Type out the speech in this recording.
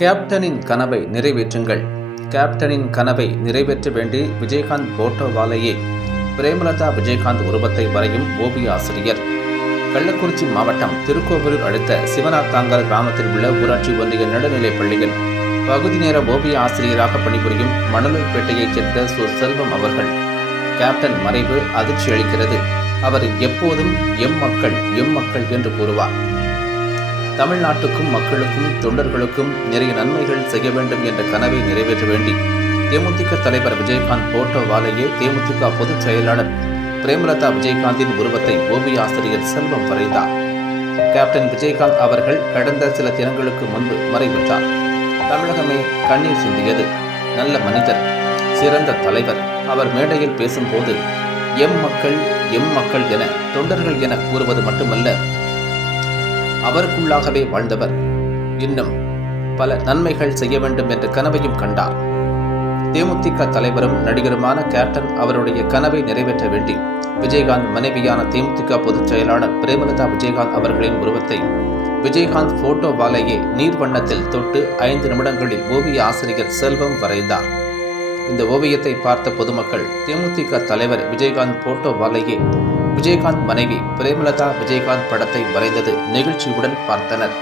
கேப்டனின் கனவை நிறைவேற்றுங்கள். கேப்டனின் கனவை நிறைவேற்ற வேண்டி விஜயகாந்த் போட்டோவாலேயே பிரேமலதா விஜயகாந்த் உருவத்தை வரையும் ஓவிய ஆசிரியர். கள்ளக்குறிச்சி மாவட்டம் திருக்கோவிலூர் அடுத்த சிவனாத்தாங்கல் கிராமத்தில் உள்ள ஊராட்சி ஒன்றிய நடுநிலைப் பள்ளியில் பகுதி நேர ஓவிய ஆசிரியராக பணிபுரியும் மணலூர்பேட்டையைச் சேர்ந்த சு செல்வம் அவர்கள். கேப்டன் மறைவு அதிர்ச்சி அளிக்கிறது அவர் எப்போதும் எம் மக்கள் எம் மக்கள் என்று கூறுவார். தமிழ்நாட்டுக்கும் மக்களுக்கும் தொண்டர்களுக்கும் நிறைய நன்மைகள் செய்ய வேண்டும் என்ற கனவை நிறைவேற்ற வேண்டி தேமுதிக தலைவர் விஜயகாந்த் போட்டோவாலேயே தேமுதிக பொதுச் செயலாளர் பிரேமலதா விஜயகாந்தின் உருவத்தை ஓவிய ஆசிரியர் செல்வம் வரைந்தார். கேப்டன் விஜயகாந்த் அவர்கள் கடந்த சில தினங்களுக்கு முன்பு மறைவிட்டார் தமிழகமே கண்ணீர் சிந்தியது. நல்ல மனிதர் சிறந்த தலைவர். அவர் மேடையில் பேசும்போது எம் மக்கள் எம் மக்கள் என தொண்டர்கள் என கூறுவது மட்டுமல்ல அவருக்குள்ளாகவே வாழ்ந்தவர். இன்னும் பல நன்மைகள் செய்ய வேண்டும் என்ற கனவையும் கண்டார். தேமுதிக தலைவரும் நடிகருமான கேப்டன் அவருடைய கனவை நிறைவேற்ற வேண்டி விஜயகாந்த் மனைவியான தேமுதிக பொதுச் செயலாளர் பிரேமலதா விஜயகாந்த் அவர்களின் உருவத்தை விஜயகாந்த் போட்டோவாலேயே நீர் வண்ணத்தில் தொட்டு ஐந்து நிமிடங்களில் ஓவிய ஆசிரியர் செல்வம் வரைந்தார். இந்த ஓவியத்தை பார்த்த பொதுமக்கள் தேமுதிக தலைவர் விஜயகாந்த் போட்டோவாலேயே விஜயகாந்த் மனைவி பிரேமலதா விஜயகாந்த் படத்தை வரைந்தது நெகிழ்ச்சியுடன் பார்த்தனர்.